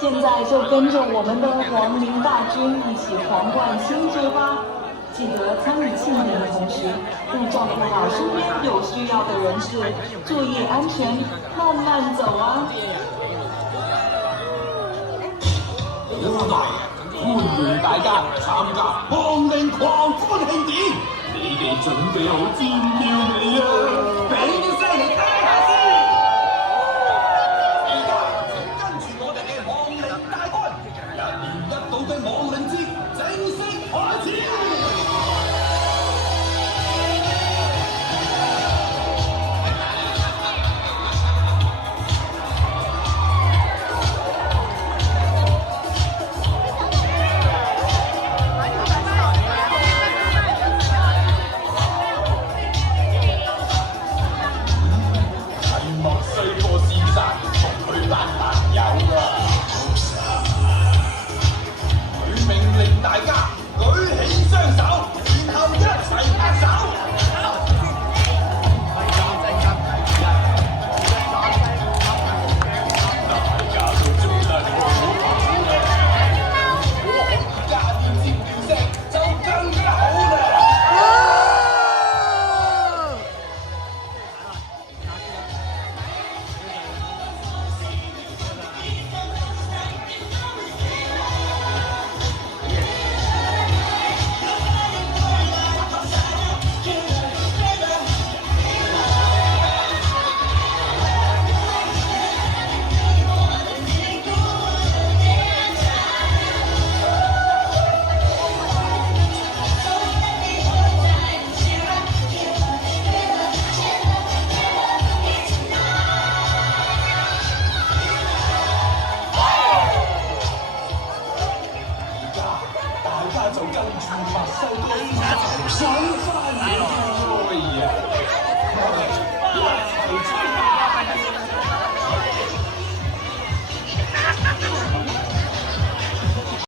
现在就跟着我们的皇陵大军一起皇冠庆祝吧！记得参与庆典的同时，要照顾好身边有需要的人士，注意安全，慢慢走啊！好嘛，歡迎大家參加皇陵狂歡慶典，你哋準備好尖叫未啊？俾啲聲嚟聽下先！而家請跟住我哋嘅皇陵大軍，一年一度嘅亡靈節正式開始！大家舉起雙手，然後一齊拍手。大家都做得好，加點尖叫聲就更加好啦！大家就跟住墨西哥上翻嚟。